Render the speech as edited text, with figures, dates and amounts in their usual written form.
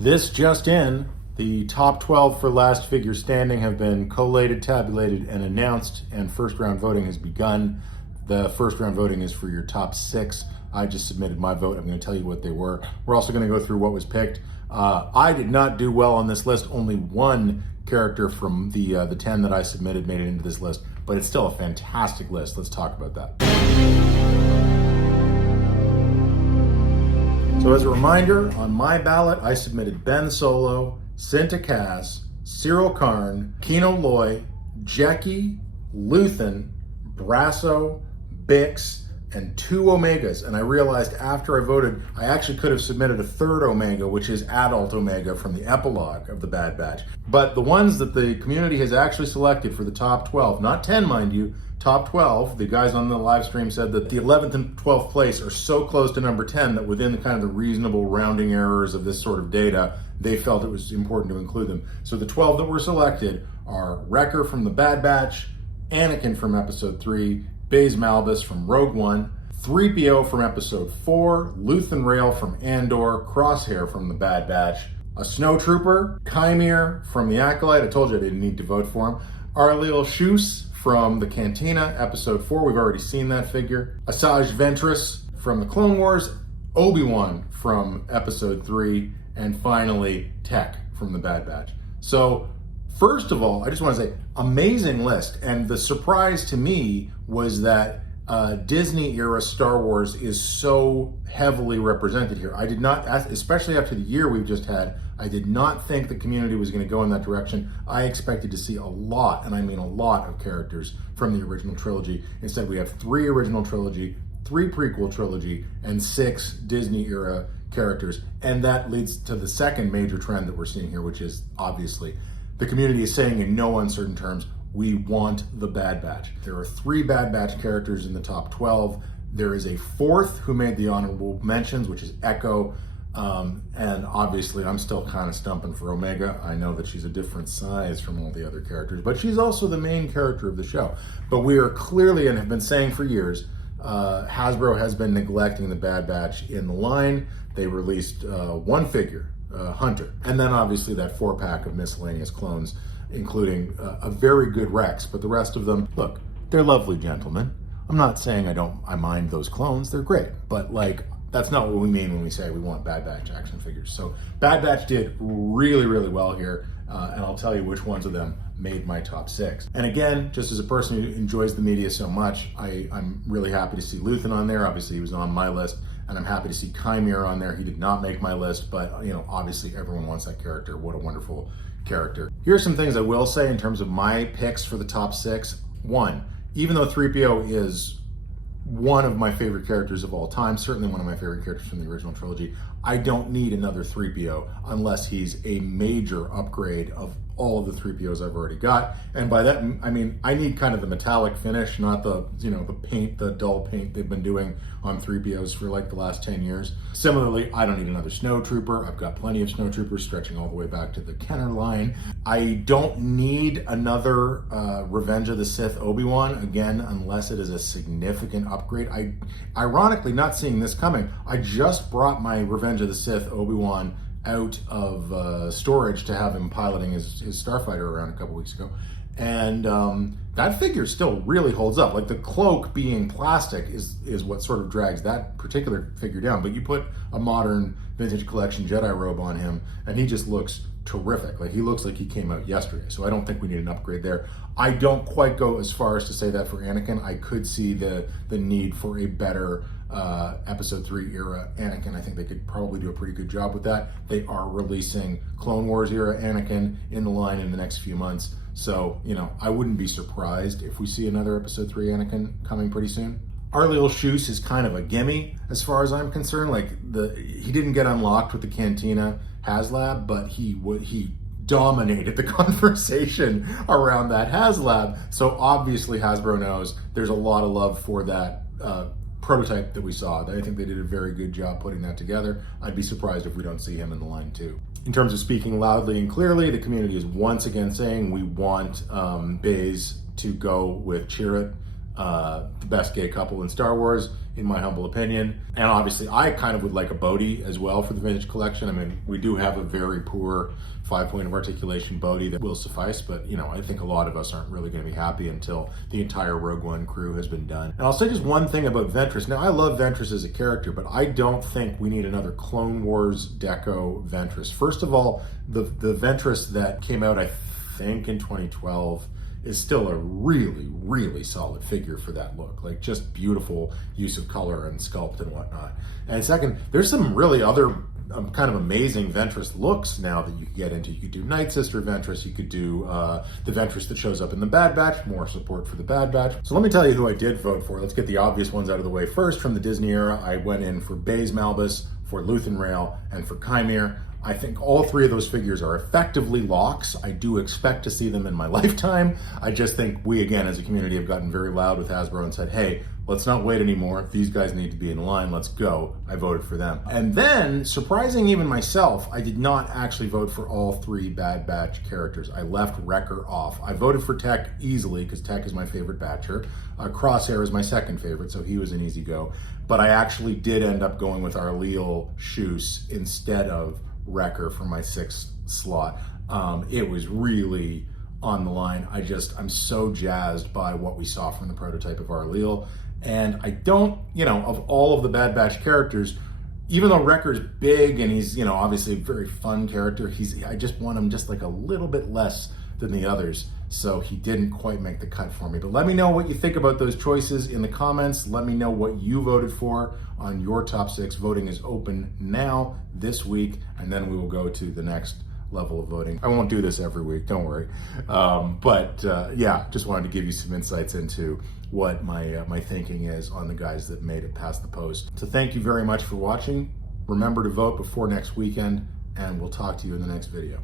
This just in, the top 12 for Last Figure Standing have been collated, tabulated, and announced, and first round voting has begun. The first round voting is for your top 6. I just submitted my vote. I'm going to tell you what they were. We're also going to go through what was picked. I did not do well on this list. Only one character from the 10 that I submitted made it into this list, but it's still a fantastic list. Let's talk about that. So as a reminder, on my ballot, I submitted Ben Solo, Cinta Cass, Cyril Karn, Kino Loy, Jecki, Luthen, Brasso, Bix, and 2 Omegas. And I realized after I voted, I actually could have submitted a third Omega, which is Adult Omega from the epilogue of The Bad Batch. But the ones that the community has actually selected for the top 12, not 10, mind you, top 12, the guys on the live stream said that the 11th and 12th place are so close to number 10 that within the kind of the reasonable rounding errors of this sort of data, they felt it was important to include them. So the 12 that were selected are Wrecker from The Bad Batch, Anakin from Episode 3, Baze Malbus from Rogue One, 3PO from Episode 4, Luthen Rail from Andor, Crosshair from The Bad Batch, a Snowtrooper, Chimere from The Acolyte, I told you I didn't need to vote for him, Arliel Shus from The Cantina, Episode 4, we've already seen that figure, Asajj Ventress from The Clone Wars, Obi-Wan from Episode 3, and finally Tech from The Bad Batch. So first of all, I just want to say, amazing list. And the surprise to me was that Disney era Star Wars is so heavily represented here. I did not, especially after the year we've just had, I did not think the community was going to go in that direction. I expected to see a lot, and I mean a lot, of characters from the original trilogy. Instead, we have 3 original trilogy, 3 prequel trilogy, and 6 Disney era characters. And that leads to the second major trend that we're seeing here, which is obviously the community is saying in no uncertain terms, we want the Bad Batch. There are 3 Bad Batch characters in the top 12. There is a 4th who made the honorable mentions, which is Echo. And obviously I'm still kind of stumping for Omega. I know that she's a different size from all the other characters, but she's also the main character of the show. But we are clearly, and have been saying for years, Hasbro has been neglecting the Bad Batch in the line. They released one figure, Hunter, and then obviously that 4-pack of miscellaneous clones, including a very good Rex, but the rest of them, look, they're lovely gentlemen. I'm not saying I mind those clones, they're great, but like, that's not what we mean when we say we want Bad Batch action figures. So Bad Batch did really, really well here, and I'll tell you which ones of them made my top 6. And again, just as a person who enjoys the media so much, I'm really happy to see Luthen on there. Obviously he was on my list, and I'm happy to see Chimere on there. He did not make my list, but you know, obviously everyone wants that character. What a wonderful character. Here's some things I will say in terms of my picks for the top 6. 1, even though 3PO is one of my favorite characters of all time, certainly one of my favorite characters from the original trilogy, I don't need another 3PO unless he's a major upgrade of all of the 3POs I've already got. And by that, I mean, I need kind of the metallic finish, not the, you know, the paint, the dull paint they've been doing on 3POs for like the last 10 years. Similarly, I don't need another Snowtrooper. I've got plenty of Snowtroopers stretching all the way back to the Kenner line. I don't need another Revenge of the Sith Obi-Wan, again, unless it is a significant upgrade. Ironically, not seeing this coming, I just brought my Revenge of the Sith Obi-Wan out of storage to have him piloting his starfighter around a couple weeks ago, and that figure still really holds up. Like, the cloak being plastic is what sort of drags that particular figure down, but you put a modern vintage collection Jedi robe on him and he just looks terrific. Like, he looks like he came out yesterday, so I don't think we need an upgrade there. I don't quite go as far as to say that for Anakin. I could see the need for a better Episode 3 era Anakin. I think they could probably do a pretty good job with that. They are releasing Clone Wars era Anakin in the line in the next few months, so you know, I wouldn't be surprised if we see another Episode 3 Anakin coming pretty soon. Arliel Shus is kind of a gimme as far as I'm concerned. Like, he didn't get unlocked with the Cantina HasLab, but he dominated the conversation around that HasLab. So obviously Hasbro knows there's a lot of love for that prototype that we saw. I think they did a very good job putting that together. I'd be surprised if we don't see him in the line too. In terms of speaking loudly and clearly, the community is once again saying we want Baze to go with Chirrut, the best gay couple in Star Wars. in my humble opinion. And obviously, I kind of would like a Bodie as well for the vintage collection. I mean, we do have a very poor 5-point of articulation Bodie that will suffice, but you know, I think a lot of us aren't really going to be happy until the entire Rogue One crew has been done. And I'll say just one thing about Ventress. Now, I love Ventress as a character, but I don't think we need another Clone Wars Deco Ventress. First of all, the Ventress that came out, I think, in 2012 is still a really, really solid figure for that look. Like, just beautiful use of color and sculpt and whatnot. And second, there's some really other kind of amazing Ventress looks now that you can get into. You could do Night Sister Ventress, you could do the Ventress that shows up in the Bad Batch, more support for the Bad Batch. So let me tell you who I did vote for. Let's get the obvious ones out of the way first. From the Disney era, I went in for Baze Malbus, for Luthen Rael, and for Chimere. I think all three of those figures are effectively locks. I do expect to see them in my lifetime. I just think we, again, as a community, have gotten very loud with Hasbro and said, hey, let's not wait anymore. These guys need to be in line. Let's go. I voted for them. And then, surprising even myself, I did not actually vote for all three Bad Batch characters. I left Wrecker off. I voted for Tech easily because Tech is my favorite Batcher. Crosshair is my second favorite, so he was an easy go. But I actually did end up going with Arleal Shus instead of Wrecker for my 6th slot. It was really on the line. I'm so jazzed by what we saw from the prototype of Arleal. And I don't, you know, of all of the Bad Batch characters, even though Wrecker's big and he's, you know, obviously a very fun character, I just want him just like a little bit less than the others. So he didn't quite make the cut for me. But let me know what you think about those choices in the comments. Let me know what you voted for on your top 6. Voting is open now, this week, and then we will go to the next level of voting. I won't do this every week, don't worry. Yeah, just wanted to give you some insights into what my thinking is on the guys that made it past the post. So thank you very much for watching. Remember to vote before next weekend, and we'll talk to you in the next video.